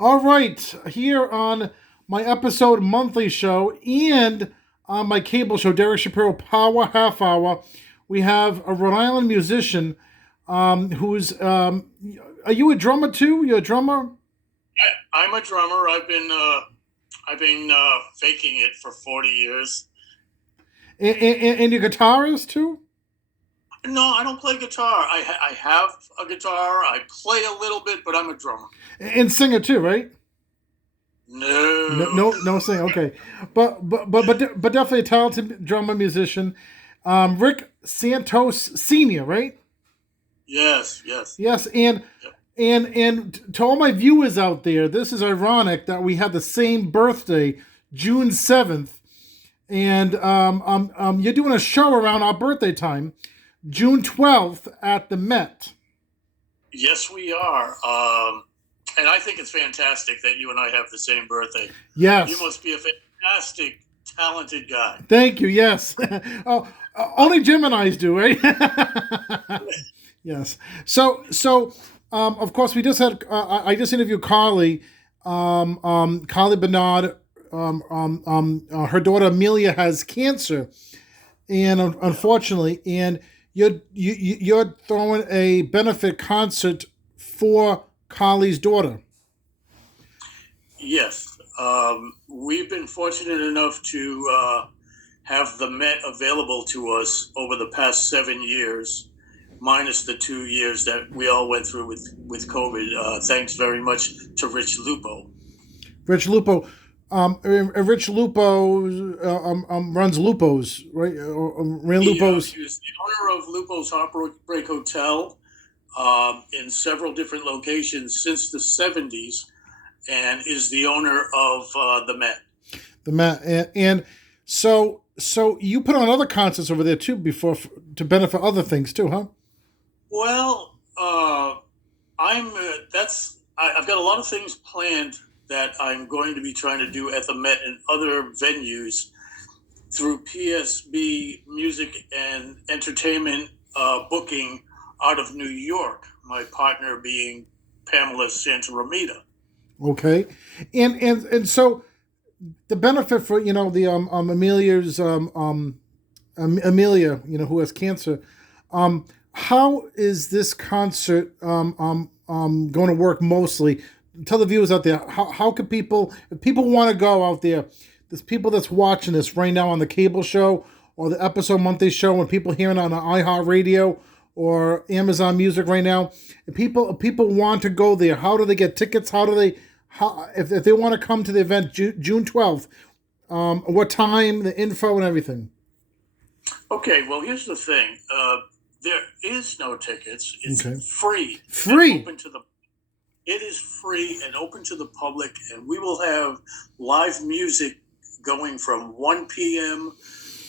All right, here on my episode monthly show and on my cable show, Derek Shapiro Power Half Hour, we have a Rhode Island musician who's. Are you a drummer too? You're a drummer? I'm a drummer. I've been faking it for 40 years. And you're a guitarist too? No, I don't play guitar. I have a guitar. I play a little bit, but I'm a drummer. And singer too, right? No, No. no singer. Okay, but definitely a talented drummer musician. Rick Santos Senior, right? Yes, yes. Yes, and Yep. and to all my viewers out there, this is ironic that we have the same birthday, June 7th, and you're doing a show around our birthday time, June 12th at the Met. Yes, we are. And I think it's fantastic that you and I have the same birthday. Yes. You must be a fantastic, talented guy. Thank you. Yes. Oh, only Gemini's do, right? Yes. So, of course, we just had. I just interviewed Carly Bernard. Her daughter Amelia has cancer, and unfortunately, and you're throwing a benefit concert for Carly's daughter. Yes. We've been fortunate enough to have the Met available to us over the past 7 years, minus the 2 years that we all went through with COVID. Thanks very much to Rich Lupo. Rich Lupo. Rich Lupo runs Lupo's, right? Ran Lupo's. He was the owner of Lupo's Heartbreak Hotel in several different locations since the 70s and is the owner of the Met. The Met. And so you put on other concerts over there too before to benefit other things too, huh? Well, I've got a lot of things planned that I'm going to be trying to do at the Met and other venues through PSB Music and Entertainment booking out of New York. My partner being Pamela Santaromita. Okay, and so the benefit for the Amelia's Amelia, who has cancer. How is this concert going to work mostly? Tell the viewers out there how can people, if people want to go out there, there's people that's watching this right now on the cable show or the episode monthly show, and people hearing on iHeartRadio or Amazon Music right now. If people want to go there, how do they get tickets? If they want to come to the event June 12th, what time, the info and everything? Okay, well, here's the thing. There is no tickets. It's Okay. free. Free. It is free and open to the public, and we will have live music going from 1 p.m.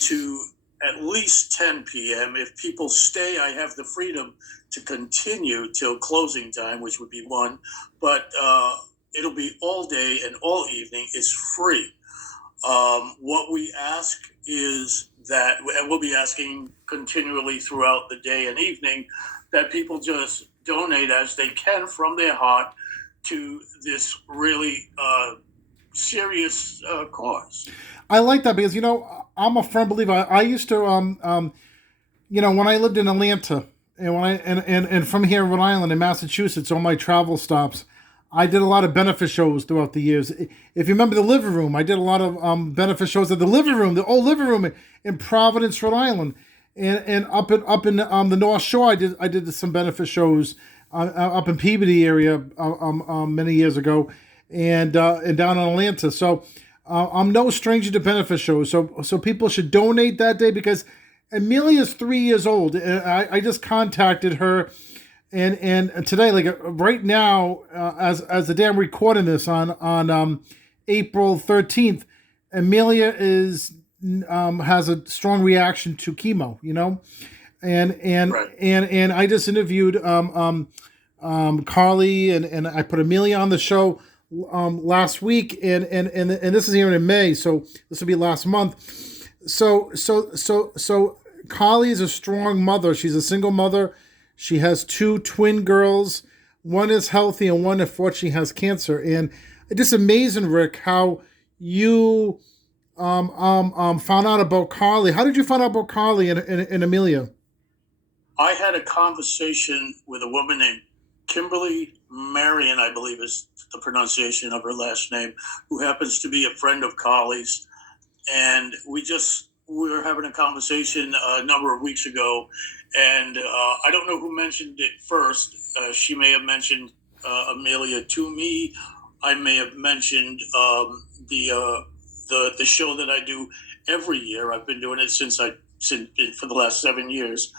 to at least 10 p.m. If people stay, I have the freedom to continue till closing time, which would be 1. But it'll be all day and all evening. It's free. What we ask is that, and we'll be asking continually throughout the day and evening, that people just donate as they can from their heart to this really serious cause. I like that because I'm a firm believer. I used to when I lived in Atlanta and when and from here in Rhode Island and Massachusetts on my travel stops, I did a lot of benefit shows throughout the years. If you remember the living room, I did a lot of benefit shows at the living room, the old living room in Providence, Rhode Island, and up in the North Shore. I did some benefit shows up in Peabody area many years ago, and down in Atlanta. So I'm no stranger to benefit shows. So people should donate that day because Amelia's 3 years old. And I just contacted her. And today, like right now, as the day I'm recording this on April 13th, Amelia has a strong reaction to chemo, and Right. and I just interviewed Carly and I put Amelia on the show last week, and this is here in May, so this will be last month. So Carly is a strong mother. She's a single mother. She has 2 twin girls, One is healthy, and one unfortunately has cancer. And it's just amazing, Rick, how you found out about Carly. How did you find out about Carly and Amelia? I had a conversation with a woman named Kimberly Marion, I believe is the pronunciation of her last name, who happens to be a friend of Carly's. And we were having a conversation a number of weeks ago, and I don't know who mentioned it first. She may have mentioned Amelia to me. I may have mentioned the show that I do every year. I've been doing it for the last 7 years.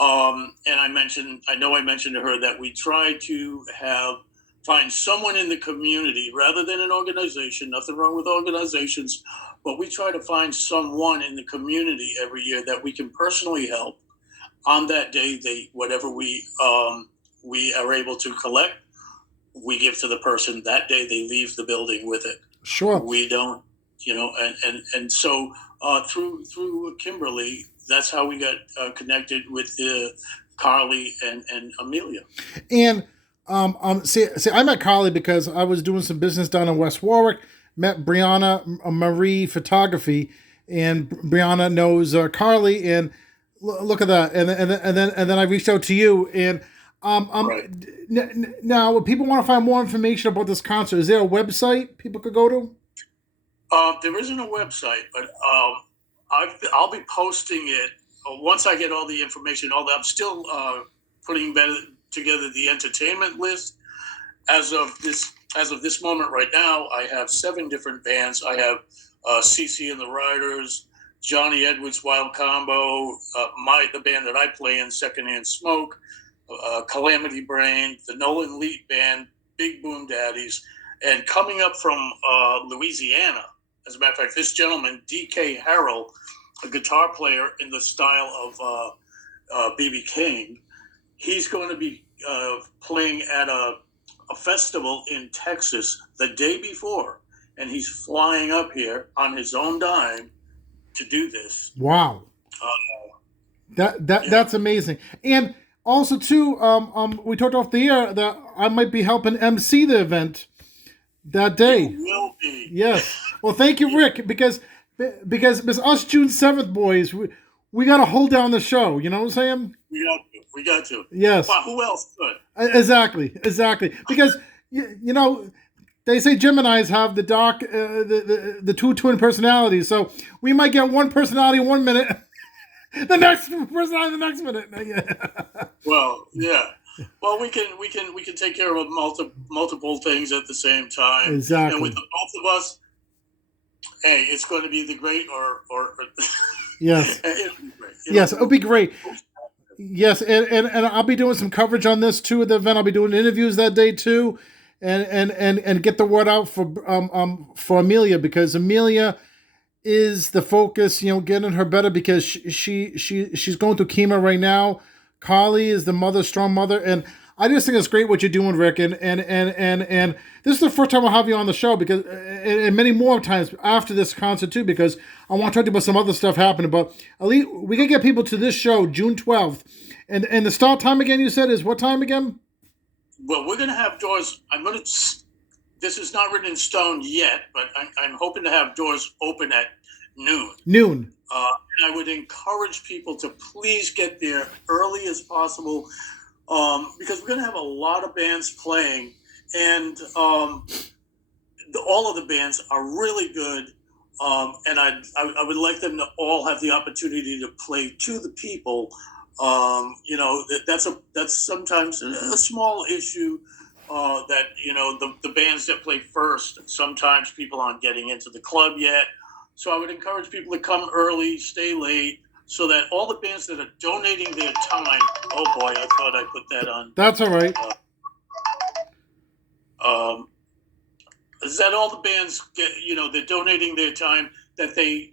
And I know I mentioned to her that we try to find someone in the community rather than an organization. Nothing wrong with organizations, but we try to find someone in the community every year that we can personally help on that day. Whatever we are able to collect, we give to the person that day. They leave the building with it. Sure. We don't, and so through Kimberly, that's how we got connected with Carly and Amelia. And see, I met Carly because I was doing some business down in West Warwick. Met Brianna Marie Photography, and Brianna knows Carly. And look at that. And then I reached out to you. And Right. Now, if people want to find more information about this concert, is there a website people could go to? There isn't a website, but I'll be posting it once I get all the information. I'm still putting together the entertainment list. As of this moment right now, I have 7 different bands. I have CC and the Riders, Johnny Edwards Wild Combo, the band that I play in, Secondhand Smoke, Calamity Brain, the Nolan Leet Band, Big Boom Daddies, and coming up from Louisiana. As a matter of fact, this gentleman, D.K. Harrell, a guitar player in the style of B.B. King, he's going to be playing at a festival in Texas the day before, and he's flying up here on his own dime to do this. Wow. That's amazing. And also, too, we talked off the air that I might be helping MC the event that day. You will be. Yes. Well, thank you, Rick, because us June 7th boys, we got to hold down the show. You know what I'm saying? We got to. Yes. Well, who else could? Exactly. Because they say Geminis have the dark, the two twin personalities. So we might get one personality 1 minute, the next personality the next minute. Well, yeah. Well, we can take care of multiple things at the same time. Exactly. And with the both of us, hey, it's going to be the great or yes. It'll be great. It'll be great. Yes, and I'll be doing some coverage on this too at the event. I'll be doing interviews that day too, and get the word out for Amelia, because Amelia is the focus. Getting her better, because she's going through chemo right now. Carly is the mother, strong mother, and I just think it's great what you're doing, Rick. And this is the first time I'll have you on the show, because and many more times after this concert too, because I want to talk to you about some other stuff happening. But at least we can get people to this show June 12th, and the start time again, you said, is what time again? Well, we're going to have doors. This is not written in stone yet, but I'm hoping to have doors open at noon. And I would encourage people to please get there early as possible, because we're going to have a lot of bands playing, and all of the bands are really good, and I would like them to all have the opportunity to play to the people. That's sometimes a small issue, that the bands that play first, sometimes people aren't getting into the club yet. So I would encourage people to come early, stay late, so that all the bands that are donating their time. Oh boy, I thought I put that on. That's all right. Is that all the bands get? They're donating their time, that they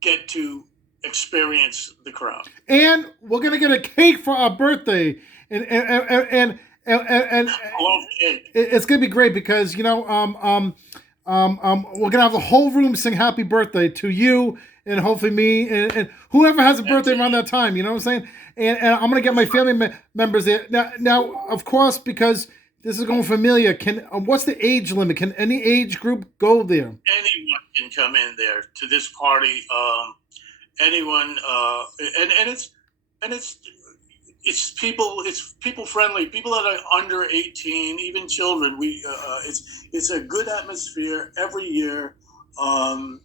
get to experience the crowd. And we're gonna get a cake for our birthday, and I love cake. it's gonna be great, because we're gonna have the whole room sing happy birthday to you, and hopefully me, and whoever has a birthday around that time. You know what I'm saying? And I'm gonna get my family members there. Now, of course, because This is going for Amelia. Can what's the age limit? Can any age group go there? Anyone can come in there to this party. Anyone, and it's people friendly. People that are under 18, even children. It's a good atmosphere every year, and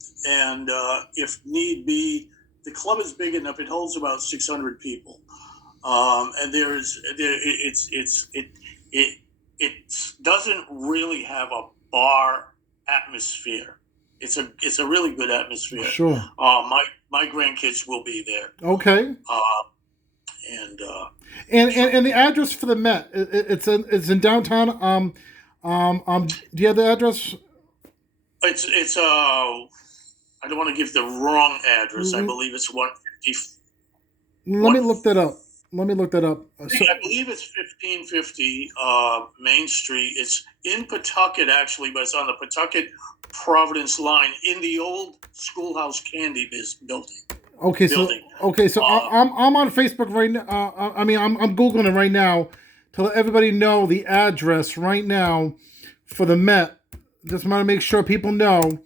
if need be, the club is big enough. It holds about 600 people, and it doesn't really have a bar atmosphere. It's a really good atmosphere. Sure. My grandkids will be there. Okay. And and the address for the Met, it's in downtown. Do you have the address? it's I don't want to give the wrong address. I believe it's 150. Let me look that up. I believe it's 1550 Main Street. It's in Pawtucket actually, but it's on the Pawtucket Providence line in the old Schoolhouse Candy building. Okay, so I'm on Facebook right now. I'm googling it right now to let everybody know the address right now for the Met. Just want to make sure people know.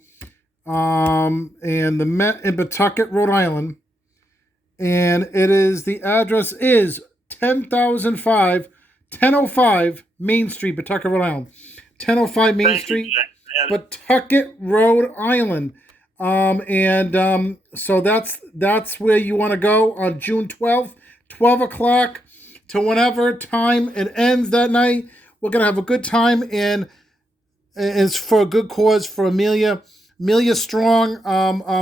And the Met in Pawtucket, Rhode Island, and the address is 1005 Main Street, Pawtucket, Rhode Island. 1005 Main Street, Pawtucket, Rhode Island. So that's where you want to go on June 12th, 12 o'clock to whenever time it ends that night. We're going to have a good time, and it's for a good cause for Amelia. Amelia Strong,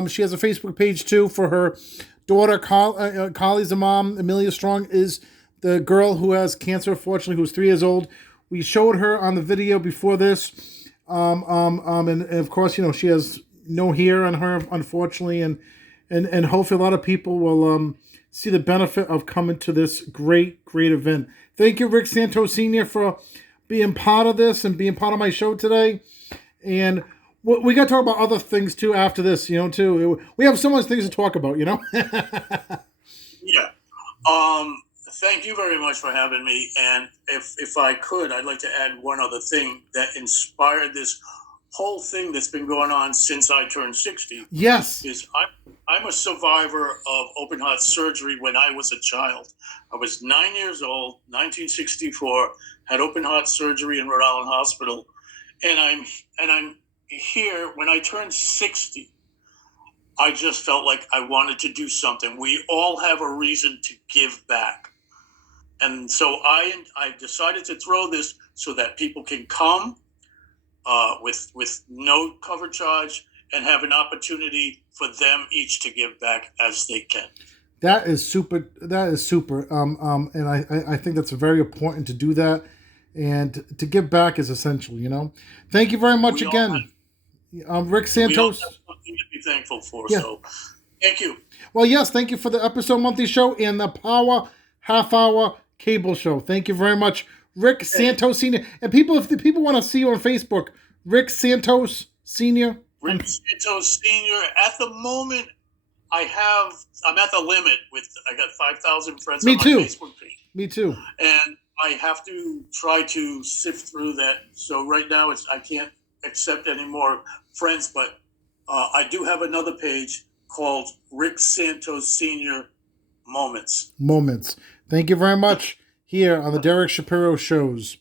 she has a Facebook page too for her daughter, Collie's a mom. Amelia Strong is the girl who has cancer, unfortunately, who's 3 years old. We showed her on the video before this. And of course, she has no hair on her, unfortunately, and hopefully a lot of people will see the benefit of coming to this great event. Thank you, Rick Santos Sr., for being part of this and being part of my show today. And we got to talk about other things too after this, too. We have so much things to talk about, Yeah. Thank you very much for having me. And if I could, I'd like to add one other thing that inspired this whole thing that's been going on since I turned 60. Yes. Is I'm a survivor of open heart surgery when I was a child. I was 9 years old, 1964, had open heart surgery in Rhode Island Hospital. And I'm here when I turned 60. I just felt like I wanted to do something. We all have a reason to give back. And so I decided to throw this so that people can come with no cover charge and have an opportunity for them each to give back as they can. That is super. And I think that's very important to do that, and to give back is essential. Thank you very much again, Rick Santos. We all have something to be thankful for. Yeah. So, thank you. Well, yes, thank you for the episode monthly show and the Power Half Hour Cable Show. Thank you very much, Rick Santos Sr. And if the people want to see you on Facebook, Rick Santos Sr. Rick Santos Sr. At the moment, I'm at the limit I got 5,000 friends on my Facebook page. Me too. And I have to try to sift through that. So right now I can't accept any more friends, but I do have another page called Rick Santos Sr. Moments. Thank you very much here on the Derek Shapiro Shows.